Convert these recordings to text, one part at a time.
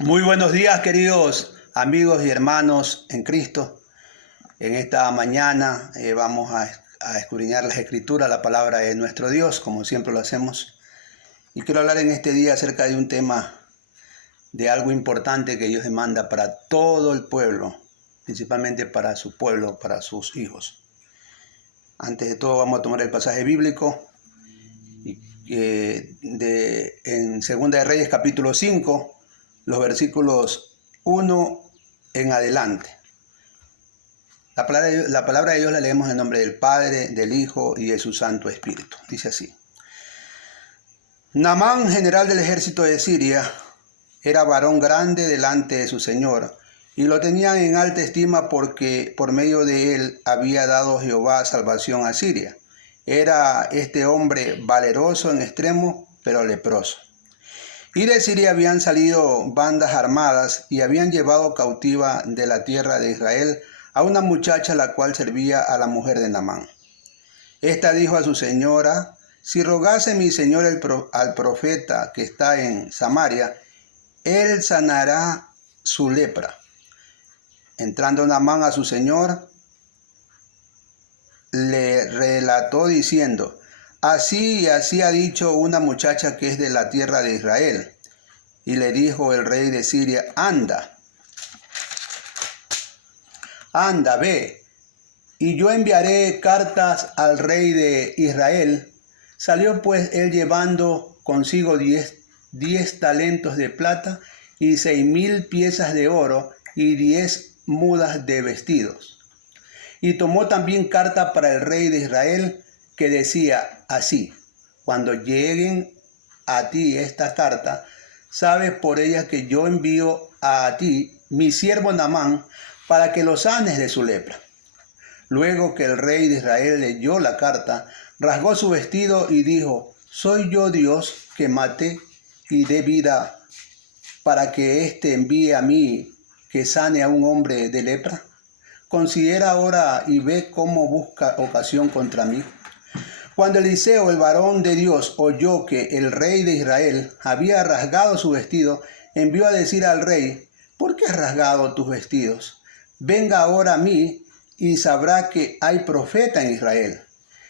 Muy buenos días, queridos amigos y hermanos en Cristo. En esta mañana vamos a escudriñar las Escrituras, la palabra de nuestro Dios, como siempre lo hacemos. Y quiero hablar en este día acerca de un tema, de algo importante que Dios demanda para todo el pueblo, principalmente para su pueblo, para sus hijos. Antes de todo vamos a tomar el pasaje bíblico en Segunda de Reyes capítulo 5, los versículos 1 en adelante. La palabra de Dios la leemos en nombre del Padre, del Hijo y de su Santo Espíritu. Dice así: Naamán, general del ejército de Siria, era varón grande delante de su señor, y lo tenían en alta estima porque por medio de él había dado Jehová salvación a Siria. Era este hombre valeroso en extremo, pero leproso. Y de Siria habían salido bandas armadas y habían llevado cautiva de la tierra de Israel a una muchacha la cual servía a la mujer de Naamán. Esta dijo a su señora: si rogase mi señor al profeta que está en Samaria, él sanará su lepra. Entrando Naamán a su señor, le relató diciendo: así y así ha dicho una muchacha que es de la tierra de Israel. Y le dijo el rey de Siria: anda, ve, y yo enviaré cartas al rey de Israel. Salió pues él llevando consigo 10 talentos de plata y 6,000 piezas de oro y 10 mudas de vestidos. Y tomó también carta para el rey de Israel que decía así: cuando lleguen a ti esta carta, sabes por ella que yo envío a ti mi siervo Naamán para que lo sanes de su lepra. Luego que el rey de Israel leyó la carta, rasgó su vestido y dijo: ¿soy yo Dios que mate y dé vida para que éste envíe a mí que sane a un hombre de lepra? Considera ahora y ve cómo busca ocasión contra mí. Cuando Eliseo, el varón de Dios, oyó que el rey de Israel había rasgado su vestido, envió a decir al rey: ¿por qué has rasgado tus vestidos? Venga ahora a mí y sabrá que hay profeta en Israel.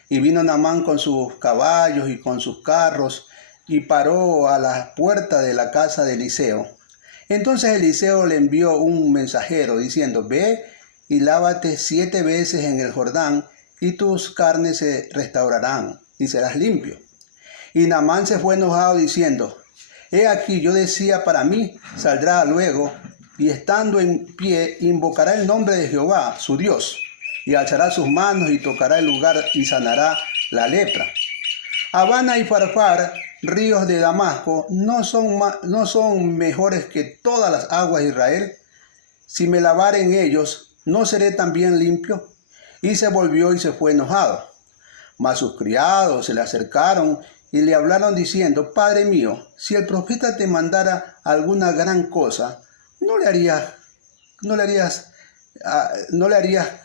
Y vino Naamán con sus caballos y con sus carros y paró a la puerta de la casa de Eliseo. Entonces Eliseo le envió un mensajero diciendo: ve y lávate 7 veces en el Jordán, y tus carnes se restaurarán y serás limpio. Y Naamán se fue enojado diciendo: he aquí, yo decía para mí, saldrá luego, y estando en pie invocará el nombre de Jehová, su Dios, y alzará sus manos y tocará el lugar y sanará la lepra. Habana y Farfar, ríos de Damasco, no son mejores que todas las aguas de Israel. Si me lavare en ellos, ¿no seré también limpio? Y se volvió y se fue enojado. Mas sus criados se le acercaron y le hablaron diciendo: Padre mío, si el profeta te mandara alguna gran cosa, ¿no le harías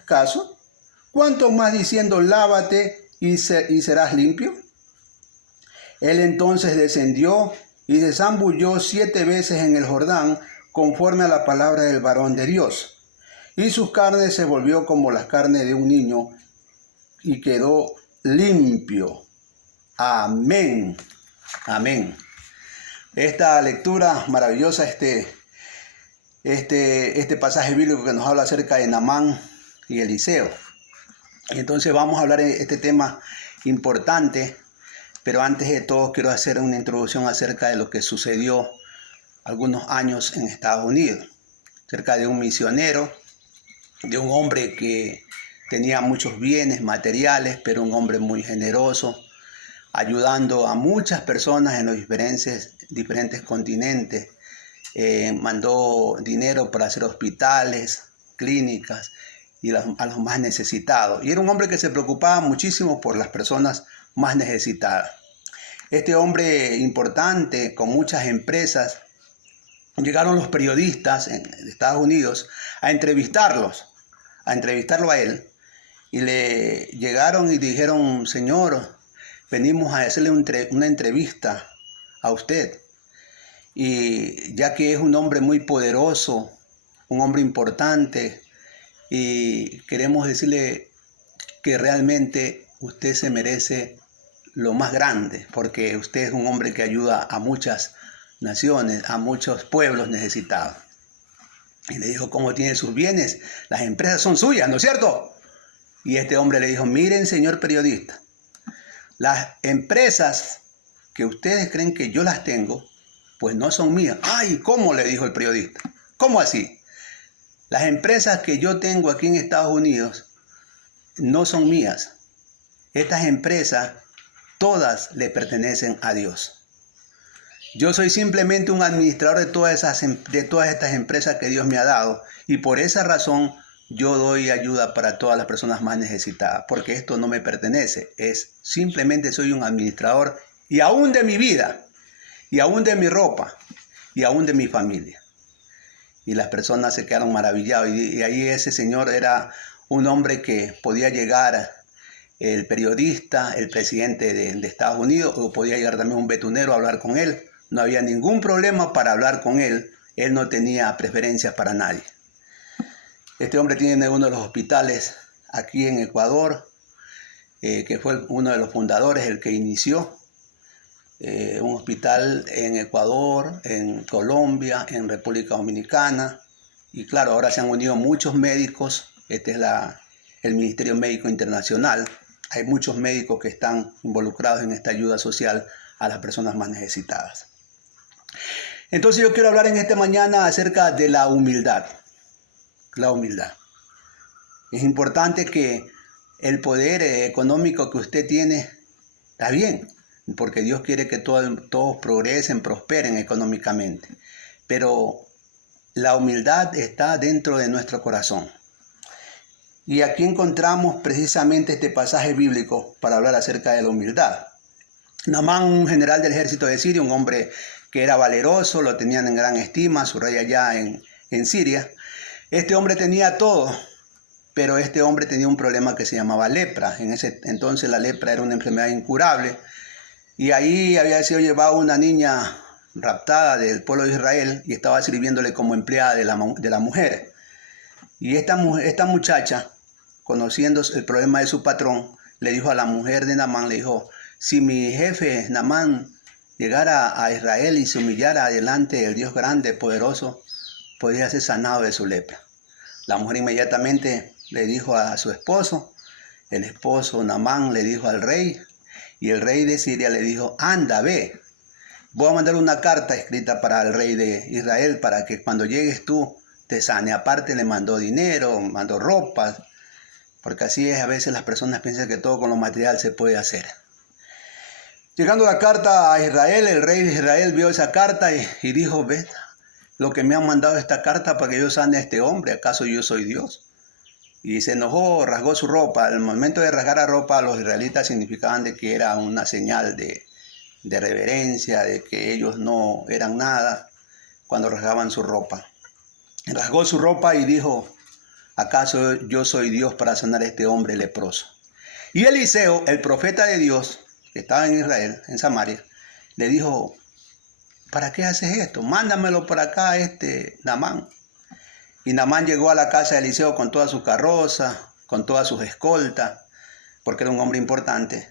caso? ¿Cuánto más diciendo: lávate y serás limpio? Él entonces descendió y se zambulló 7 veces en el Jordán, conforme a la palabra del varón de Dios. Y sus carnes se volvió como las carnes de un niño, y quedó limpio. Amén. Amén. Esta lectura maravillosa, este pasaje bíblico que nos habla acerca de Naamán y Eliseo. Y entonces vamos a hablar de este tema importante, pero antes de todo quiero hacer una introducción acerca de lo que sucedió algunos años en Estados Unidos, acerca de un misionero, de un hombre que tenía muchos bienes materiales, pero un hombre muy generoso, ayudando a muchas personas en los diferentes continentes. Mandó dinero para hacer hospitales, clínicas y a los más necesitados. Y era un hombre que se preocupaba muchísimo por las personas más necesitadas. Este hombre importante, con muchas empresas, llegaron los periodistas de Estados Unidos a entrevistarlo a él, y le llegaron y dijeron: señor, venimos a hacerle una entrevista a usted. y ya que es un hombre muy poderoso, un hombre importante, y queremos decirle que realmente usted se merece lo más grande, porque usted es un hombre que ayuda a muchas naciones, a muchos pueblos necesitados. Y le dijo, ¿cómo tiene sus bienes? Las empresas son suyas, ¿no es cierto? Y este hombre le dijo, miren, señor periodista, las empresas que ustedes creen que yo las tengo, pues no son mías. ¡Ay! ¿Cómo? Le dijo el periodista. ¿Cómo así? Las empresas que yo tengo aquí en Estados Unidos no son mías. Estas empresas, todas le pertenecen a Dios. Yo soy simplemente un administrador de todas estas empresas que Dios me ha dado, y por esa razón yo doy ayuda para todas las personas más necesitadas, porque esto no me pertenece, simplemente soy un administrador, y aún de mi vida, y aún de mi ropa, y aún de mi familia. Y las personas se quedaron maravillados, y ahí ese señor era un hombre que podía llegar, el periodista, el presidente de Estados Unidos, o podía llegar también un betunero a hablar con él. No había ningún problema para hablar con él. Él no tenía preferencias para nadie. Este hombre tiene uno de los hospitales aquí en Ecuador, que fue uno de los fundadores, el que inició. Un hospital en Ecuador, en Colombia, en República Dominicana. Y claro, ahora se han unido muchos médicos. Este es el Ministerio Médico Internacional. Hay muchos médicos que están involucrados en esta ayuda social a las personas más necesitadas. Entonces yo quiero hablar en esta mañana acerca de la humildad. La humildad. Es importante que el poder económico que usted tiene está bien, porque Dios quiere que todos progresen, prosperen económicamente. Pero la humildad está dentro de nuestro corazón. Y aquí encontramos precisamente este pasaje bíblico para hablar acerca de la humildad. Naamán, un general del ejército de Siria, un hombre que era valeroso, lo tenían en gran estima, su rey allá en Siria. Este hombre tenía todo, pero este hombre tenía un problema que se llamaba lepra. En ese entonces la lepra era una enfermedad incurable, y ahí había sido llevada una niña raptada del pueblo de Israel y estaba sirviéndole como empleada de la mujer. Y esta muchacha, conociendo el problema de su patrón, le dijo a la mujer de Naamán, le dijo, si mi jefe Naamán llegara a Israel y se humillara delante del Dios grande, poderoso, podría ser sanado de su lepra. La mujer inmediatamente le dijo a su esposo, el esposo Naamán le dijo al rey, y el rey de Siria le dijo, anda, ve, voy a mandar una carta escrita para el rey de Israel para que cuando llegues tú te sane. Aparte le mandó dinero, mandó ropa, porque así es, a veces las personas piensan que todo con lo material se puede hacer. Llegando la carta a Israel, el rey de Israel vio esa carta y dijo, ve, lo que me han mandado esta carta para que yo sane a este hombre, ¿acaso yo soy Dios? Y se enojó, rasgó su ropa. Al momento de rasgar la ropa, los israelitas significaban de que era una señal de reverencia, de que ellos no eran nada cuando rasgaban su ropa. Rasgó su ropa y dijo, ¿acaso yo soy Dios para sanar a este hombre leproso? Y Eliseo, el profeta de Dios, que estaba en Israel, en Samaria, le dijo, ¿para qué haces esto? Mándamelo por acá Naamán. Y Naamán llegó a la casa de Eliseo con toda su carroza, con todas sus escoltas, porque era un hombre importante.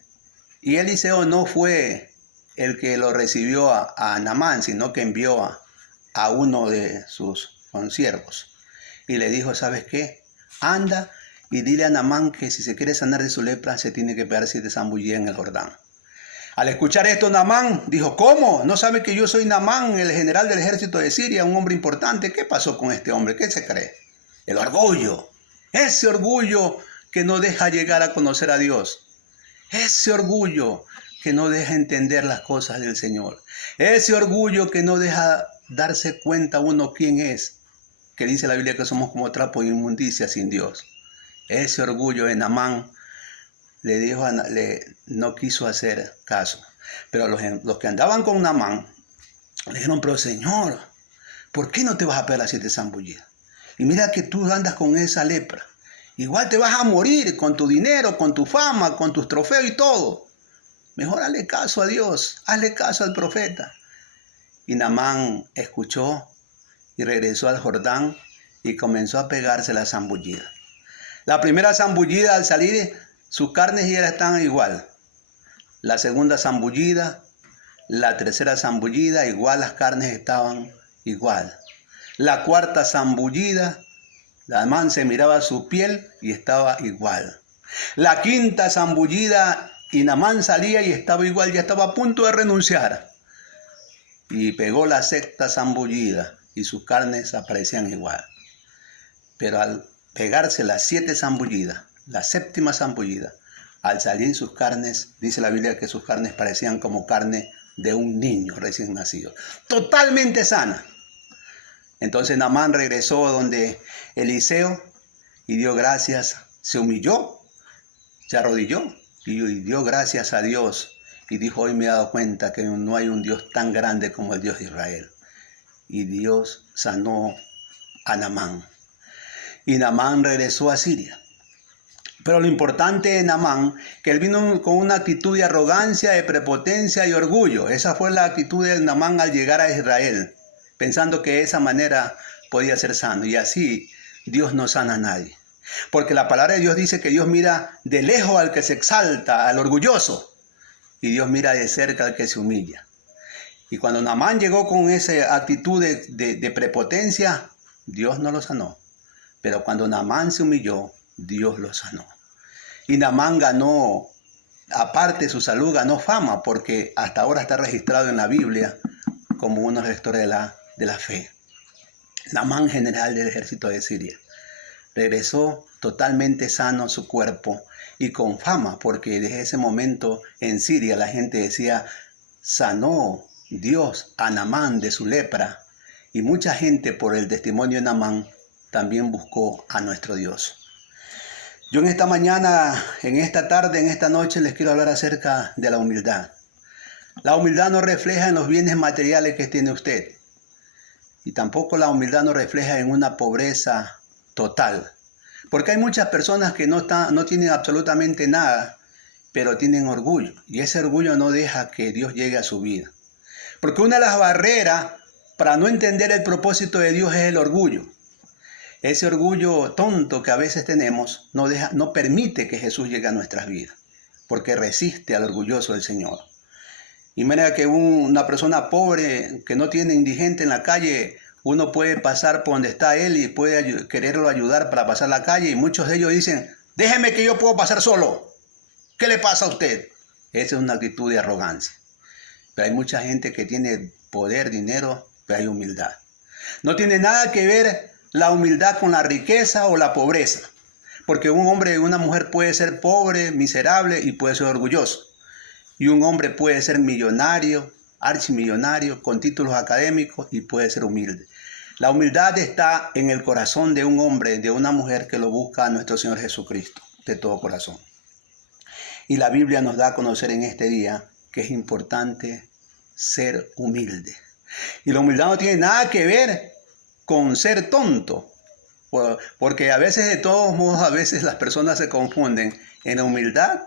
Y Eliseo no fue el que lo recibió a Naamán, sino que envió a uno de sus consiervos. Y le dijo, ¿sabes qué? Anda y dile a Naamán que si se quiere sanar de su lepra, se tiene que pegar 7 zambullidas en el Jordán. Al escuchar esto, Naamán dijo, ¿cómo? ¿No sabe que yo soy Naamán, el general del ejército de Siria, un hombre importante? ¿Qué pasó con este hombre? ¿Qué se cree? El orgullo. Ese orgullo que no deja llegar a conocer a Dios. Ese orgullo que no deja entender las cosas del Señor. Ese orgullo que no deja darse cuenta uno quién es. Que dice la Biblia que somos como trapo de inmundicia sin Dios. Ese orgullo de Naamán no quiso hacer caso. Pero los que andaban con Naamán le dijeron, pero Señor, ¿por qué no te vas a pegar las 7 zambullidas? Y mira que tú andas con esa lepra. Igual te vas a morir con tu dinero, con tu fama, con tus trofeos y todo. Mejor hazle caso a Dios, hazle caso al profeta. Y Naamán escuchó y regresó al Jordán y comenzó a pegarse la zambullida. La primera zambullida, al salir, sus carnes ya estaban igual. La segunda zambullida, la tercera zambullida, igual las carnes estaban igual. La cuarta zambullida, Naamán se miraba su piel y estaba igual. La quinta zambullida y Naamán salía y estaba igual, ya estaba a punto de renunciar. Y pegó la sexta zambullida y sus carnes aparecían igual. Pero al pegarse las 7 zambullidas, la séptima zambullida, al salir sus carnes, dice la Biblia que sus carnes parecían como carne de un niño recién nacido, totalmente sana. Entonces Naamán regresó donde Eliseo y dio gracias, se humilló, se arrodilló y dio gracias a Dios y dijo: hoy me he dado cuenta que no hay un Dios tan grande como el Dios de Israel. Y Dios sanó a Naamán. Y Naamán regresó a Siria. Pero lo importante de Naamán, que él vino con una actitud de arrogancia, de prepotencia y orgullo. Esa fue la actitud de Naamán al llegar a Israel, pensando que de esa manera podía ser sano. Y así Dios no sana a nadie. Porque la palabra de Dios dice que Dios mira de lejos al que se exalta, al orgulloso. Y Dios mira de cerca al que se humilla. Y cuando Naamán llegó con esa actitud de prepotencia, Dios no lo sanó. Pero cuando Naamán se humilló, Dios lo sanó. Y Naamán ganó, aparte de su salud, ganó fama, porque hasta ahora está registrado en la Biblia como uno de los lectores de la fe. Naamán, general del ejército de Siria, regresó totalmente sano a su cuerpo y con fama, porque desde ese momento en Siria la gente decía: sanó Dios a Naamán de su lepra. Y mucha gente, por el testimonio de Naamán, también buscó a nuestro Dios. Yo en esta mañana, en esta tarde, en esta noche les quiero hablar acerca de la humildad. La humildad no refleja en los bienes materiales que tiene usted. Y tampoco la humildad no refleja en una pobreza total. Porque hay muchas personas que no tienen absolutamente nada, pero tienen orgullo. Y ese orgullo no deja que Dios llegue a su vida. Porque una de las barreras para no entender el propósito de Dios es el orgullo. Ese orgullo tonto que a veces tenemos no permite que Jesús llegue a nuestras vidas, porque resiste al orgulloso del Señor. Y mira que una persona pobre que no tiene indigente en la calle, uno puede pasar por donde está él y puede quererlo ayudar para pasar la calle, y muchos de ellos dicen: déjeme que yo puedo pasar solo. ¿Qué le pasa a usted? Esa es una actitud de arrogancia. Pero hay mucha gente que tiene poder, dinero, pero hay humildad. No tiene nada que ver la humildad con la riqueza o la pobreza. Porque un hombre y una mujer puede ser pobre, miserable y puede ser orgulloso. Y un hombre puede ser millonario, archimillonario, con títulos académicos y puede ser humilde. La humildad está en el corazón de un hombre, de una mujer que lo busca a nuestro Señor Jesucristo de todo corazón. Y la Biblia nos da a conocer en este día que es importante ser humilde. Y la humildad no tiene nada que ver con ser tonto, porque a veces, de todos modos, a veces las personas se confunden en la humildad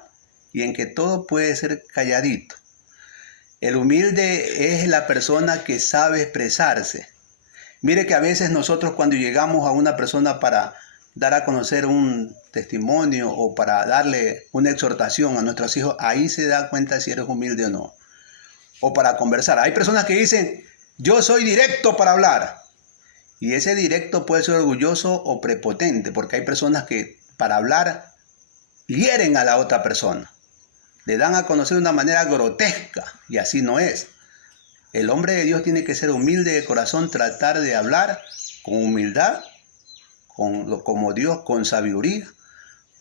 y en que todo puede ser calladito. El humilde es la persona que sabe expresarse. Mire que a veces nosotros, cuando llegamos a una persona para dar a conocer un testimonio o para darle una exhortación a nuestros hijos, ahí se da cuenta si eres humilde o no. O para conversar. Hay personas que dicen: yo soy directo para hablar. Y ese directo puede ser orgulloso o prepotente, porque hay personas que para hablar hieren a la otra persona. Le dan a conocer de una manera grotesca, y así no es. El hombre de Dios tiene que ser humilde de corazón, tratar de hablar con humildad, como Dios, con sabiduría,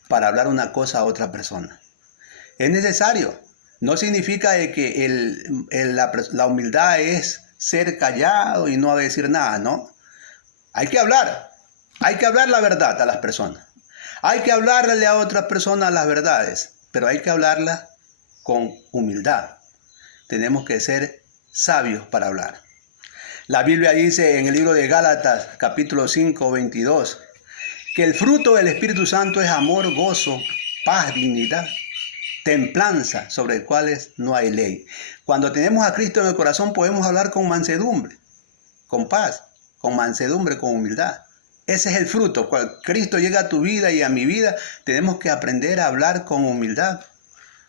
para hablar una cosa a otra persona. Es necesario. No significa de que la humildad es ser callado y no decir nada, ¿no? Hay que hablar la verdad a las personas. Hay que hablarle a otras personas las verdades, pero hay que hablarlas con humildad. Tenemos que ser sabios para hablar. La Biblia dice en el libro de Gálatas, capítulo 5, 22, que el fruto del Espíritu Santo es amor, gozo, paz, dignidad, templanza sobre cuales no hay ley. Cuando tenemos a Cristo en el corazón podemos hablar con mansedumbre, con paz, con mansedumbre, con humildad. Ese es el fruto. Cuando Cristo llega a tu vida y a mi vida, tenemos que aprender a hablar con humildad.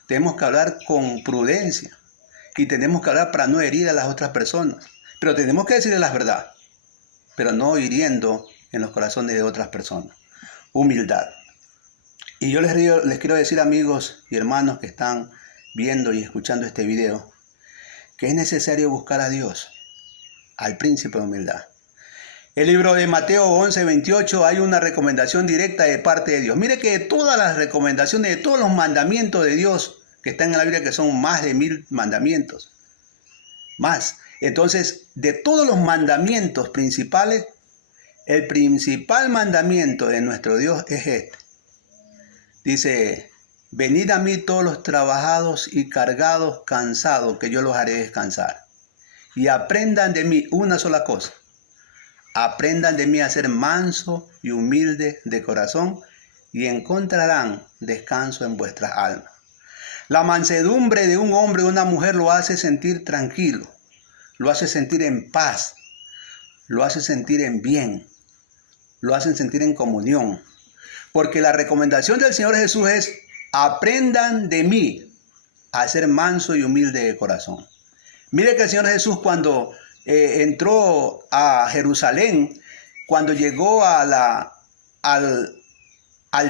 Tenemos que hablar con prudencia. Y tenemos que hablar para no herir a las otras personas. Pero tenemos que decirles la verdad, pero no hiriendo en los corazones de otras personas. Humildad. Y yo les quiero decir, amigos y hermanos que están viendo y escuchando este video, que es necesario buscar a Dios, al príncipe de humildad. El libro de Mateo 11:28 hay una recomendación directa de parte de Dios. Mire que de todas las recomendaciones, de todos los mandamientos de Dios que están en la Biblia, que son más de 1000 mandamientos, más. Entonces, de todos los mandamientos principales, el principal mandamiento de nuestro Dios es este. Dice, venid a mí todos los trabajados y cargados, cansados, que yo los haré descansar. Y aprendan de mí una sola cosa. Aprendan de mí a ser manso y humilde de corazón y encontrarán descanso en vuestras almas. La mansedumbre de un hombre o una mujer lo hace sentir tranquilo, lo hace sentir en paz, lo hace sentir en bien, lo hace sentir en comunión. Porque la recomendación del Señor Jesús es, aprendan de mí a ser manso y humilde de corazón. Mire que el Señor Jesús cuando entró a Jerusalén, cuando llegó al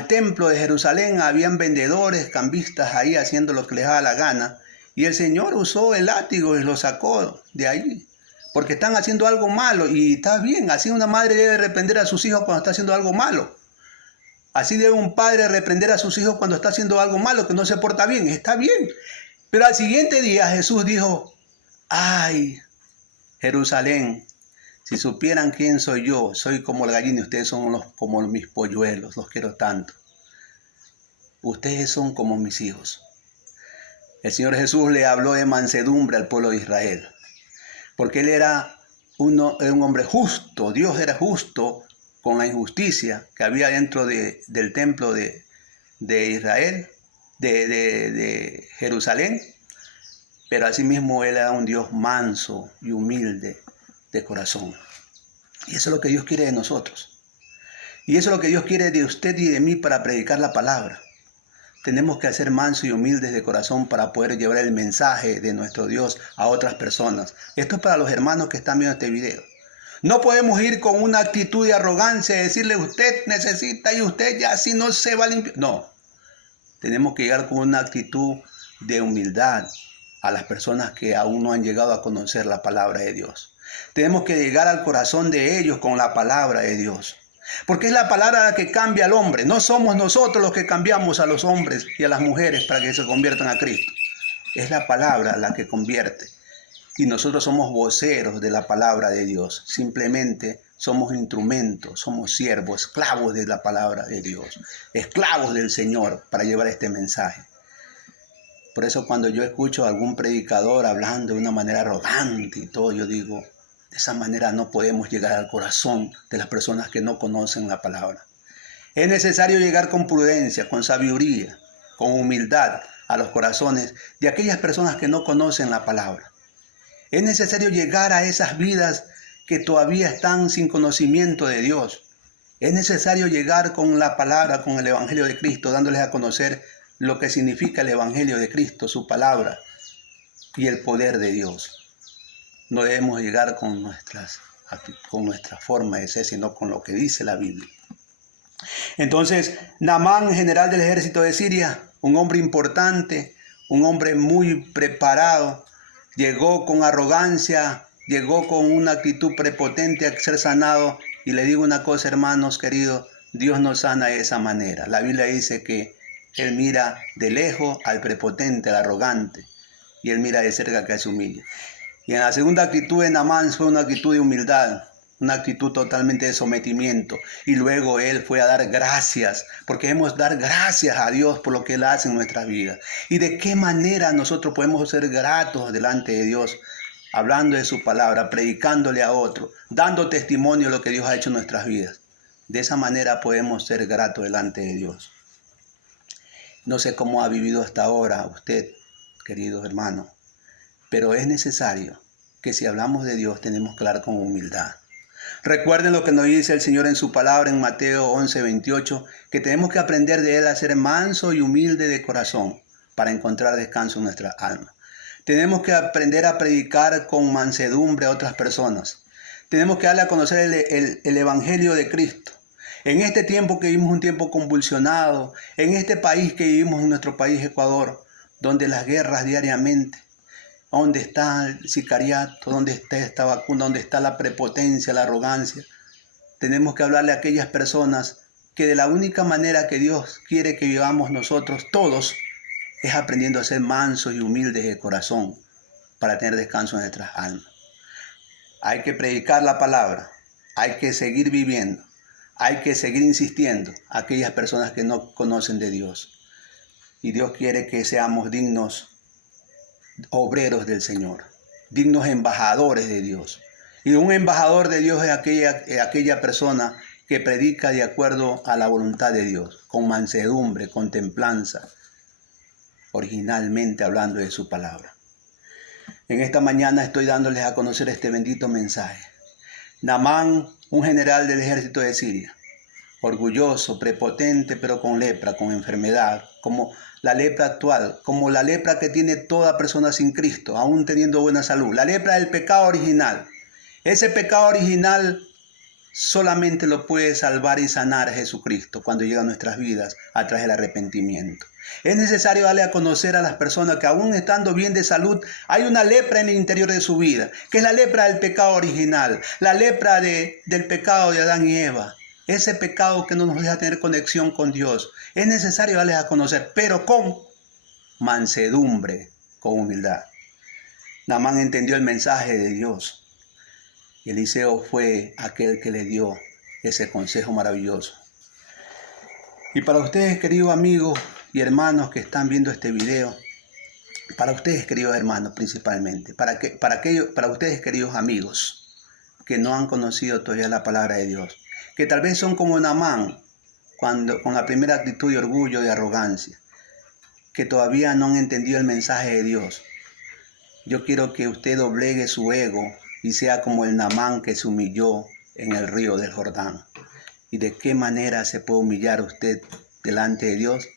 templo de Jerusalén, habían vendedores, cambistas ahí haciendo lo que les daba la gana. Y el Señor usó el látigo y lo sacó de ahí. Porque están haciendo algo malo y está bien. Así una madre debe reprender a sus hijos cuando está haciendo algo malo. Así debe un padre reprender a sus hijos cuando está haciendo algo malo, que no se porta bien. Está bien. Pero al siguiente día Jesús dijo, ay, Jerusalén, si supieran quién soy yo, soy como el gallina y ustedes son como mis polluelos, los quiero tanto. Ustedes son como mis hijos. El Señor Jesús le habló de mansedumbre al pueblo de Israel, porque Él era un hombre justo, Dios era justo con la injusticia que había dentro del templo de Israel, de Jerusalén, pero asimismo Él era un Dios manso y humilde de corazón. Y eso es lo que Dios quiere de nosotros. Y eso es lo que Dios quiere de usted y de mí para predicar la palabra. Tenemos que ser mansos y humildes de corazón para poder llevar el mensaje de nuestro Dios a otras personas. Esto es para los hermanos que están viendo este video. No podemos ir con una actitud de arrogancia y decirle usted necesita y usted ya si no se va a limpiar. No, tenemos que llegar con una actitud de humildad a las personas que aún no han llegado a conocer la palabra de Dios. Tenemos que llegar al corazón de ellos con la palabra de Dios. Porque es la palabra la que cambia al hombre. No somos nosotros los que cambiamos a los hombres y a las mujeres para que se conviertan a Cristo. Es la palabra la que convierte. Y nosotros somos voceros de la palabra de Dios. Simplemente somos instrumentos, somos siervos, esclavos de la palabra de Dios. Esclavos del Señor para llevar este mensaje. Por eso cuando yo escucho a algún predicador hablando de una manera arrogante y todo, yo digo, de esa manera no podemos llegar al corazón de las personas que no conocen la palabra. Es necesario llegar con prudencia, con sabiduría, con humildad a los corazones de aquellas personas que no conocen la palabra. Es necesario llegar a esas vidas que todavía están sin conocimiento de Dios. Es necesario llegar con la palabra, con el Evangelio de Cristo, dándoles a conocer lo que significa el Evangelio de Cristo, su palabra y el poder de Dios. No debemos llegar con nuestra forma de ser, sino con lo que dice la Biblia. Entonces, Naamán, general del ejército de Siria, un hombre importante, un hombre muy preparado, llegó con arrogancia, llegó con una actitud prepotente a ser sanado. Y le digo una cosa, hermanos queridos, Dios nos sana de esa manera. La Biblia dice que Él mira de lejos al prepotente, al arrogante, y Él mira de cerca que se humilla. Y en la segunda actitud de Naamán fue una actitud de humildad, una actitud totalmente de sometimiento. Y luego él fue a dar gracias, porque debemos dar gracias a Dios por lo que Él hace en nuestras vidas. Y de qué manera nosotros podemos ser gratos delante de Dios, hablando de su palabra, predicándole a otro, dando testimonio de lo que Dios ha hecho en nuestras vidas. De esa manera podemos ser gratos delante de Dios. No sé cómo ha vivido hasta ahora usted, querido hermano, pero es necesario que si hablamos de Dios tenemos que hablar con humildad. Recuerden lo que nos dice el Señor en su palabra en Mateo 11:28, que tenemos que aprender de Él a ser manso y humilde de corazón para encontrar descanso en nuestra alma. Tenemos que aprender a predicar con mansedumbre a otras personas. Tenemos que darle a conocer el Evangelio de Cristo. En este tiempo que vivimos un tiempo convulsionado, en este país que vivimos, en nuestro país Ecuador, donde las guerras diariamente, donde está el sicariato, donde está esta vacuna, donde está la prepotencia, la arrogancia, tenemos que hablarle a aquellas personas que de la única manera que Dios quiere que vivamos nosotros todos es aprendiendo a ser mansos y humildes de corazón para tener descanso en nuestras almas. Hay que predicar la palabra, hay que seguir viviendo. Hay que seguir insistiendo a aquellas personas que no conocen de Dios. Y Dios quiere que seamos dignos obreros del Señor, dignos embajadores de Dios. Y un embajador de Dios es aquella persona que predica de acuerdo a la voluntad de Dios, con mansedumbre, con templanza, originalmente hablando de su palabra. En esta mañana estoy dándoles a conocer este bendito mensaje. Naamán, un general del ejército de Siria, orgulloso, prepotente, pero con lepra, con enfermedad, como la lepra actual, como la lepra que tiene toda persona sin Cristo, aún teniendo buena salud. La lepra del pecado original. Ese pecado original solamente lo puede salvar y sanar Jesucristo cuando llega a nuestras vidas a través del arrepentimiento. Es necesario darle a conocer a las personas que aún estando bien de salud, hay una lepra en el interior de su vida, que es la lepra del pecado original, la lepra del pecado de Adán y Eva. Ese pecado que no nos deja tener conexión con Dios. Es necesario darles a conocer, pero con mansedumbre, con humildad. Naamán entendió el mensaje de Dios. Y Eliseo fue aquel que le dio ese consejo maravilloso. Y para ustedes, queridos amigos y hermanos que están viendo este video, para ustedes, queridos hermanos, principalmente, para ustedes, queridos amigos, que no han conocido todavía la palabra de Dios, que tal vez son como Naamán, con la primera actitud de orgullo y arrogancia, que todavía no han entendido el mensaje de Dios. Yo quiero que usted doblegue su ego y sea como el Naamán que se humilló en el río del Jordán. ¿Y de qué manera se puede humillar usted delante de Dios?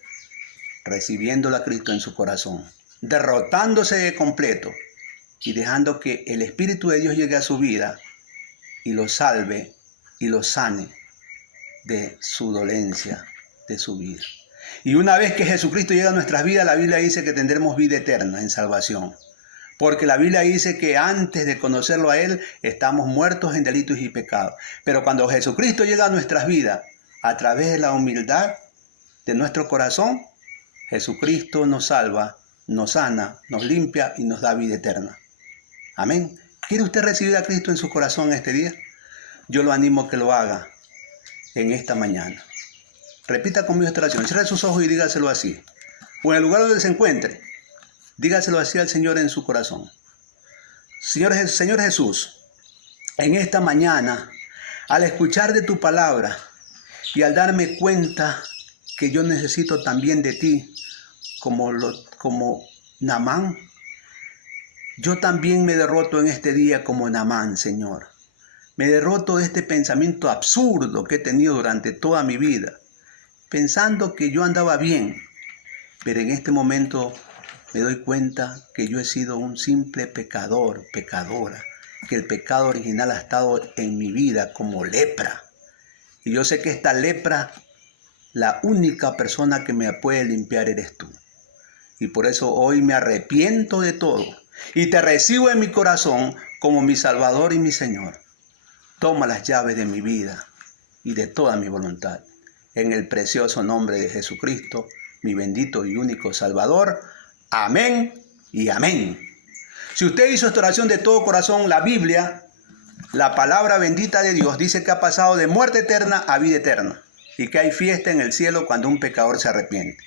Recibiéndolo a Cristo en su corazón, derrotándose de completo y dejando que el Espíritu de Dios llegue a su vida y lo salve y lo sane de su dolencia, de su vida. Y una vez que Jesucristo llega a nuestras vidas, la Biblia dice que tendremos vida eterna en salvación. Porque la Biblia dice que antes de conocerlo a Él, estamos muertos en delitos y pecados. Pero cuando Jesucristo llega a nuestras vidas, a través de la humildad de nuestro corazón, Jesucristo nos salva, nos sana, nos limpia y nos da vida eterna. Amén. ¿Quiere usted recibir a Cristo en su corazón este día? Yo lo animo a que lo haga en esta mañana. Repita conmigo esta oración. Cierre sus ojos y dígaselo así. O en el lugar donde se encuentre, dígaselo así al Señor en su corazón. Señor Jesús, en esta mañana, al escuchar de tu palabra y al darme cuenta que yo necesito también de ti, como Naamán, yo también me derroto en este día como Naamán, Señor. Me derroto de este pensamiento absurdo que he tenido durante toda mi vida, pensando que yo andaba bien, pero en este momento me doy cuenta que yo he sido un simple pecador, pecadora, que el pecado original ha estado en mi vida como lepra. Y yo sé que esta lepra, la única persona que me puede limpiar eres tú. Y por eso hoy me arrepiento de todo y te recibo en mi corazón como mi Salvador y mi Señor. Toma las llaves de mi vida y de toda mi voluntad. En el precioso nombre de Jesucristo, mi bendito y único Salvador. Amén y amén. Si usted hizo esta oración de todo corazón, la Biblia, la palabra bendita de Dios, dice que ha pasado de muerte eterna a vida eterna y que hay fiesta en el cielo cuando un pecador se arrepiente.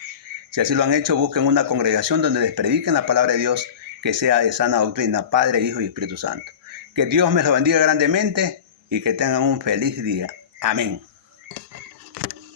Si así lo han hecho, busquen una congregación donde les prediquen la palabra de Dios, que sea de sana doctrina, Padre, Hijo y Espíritu Santo. Que Dios me lo bendiga grandemente y que tengan un feliz día. Amén.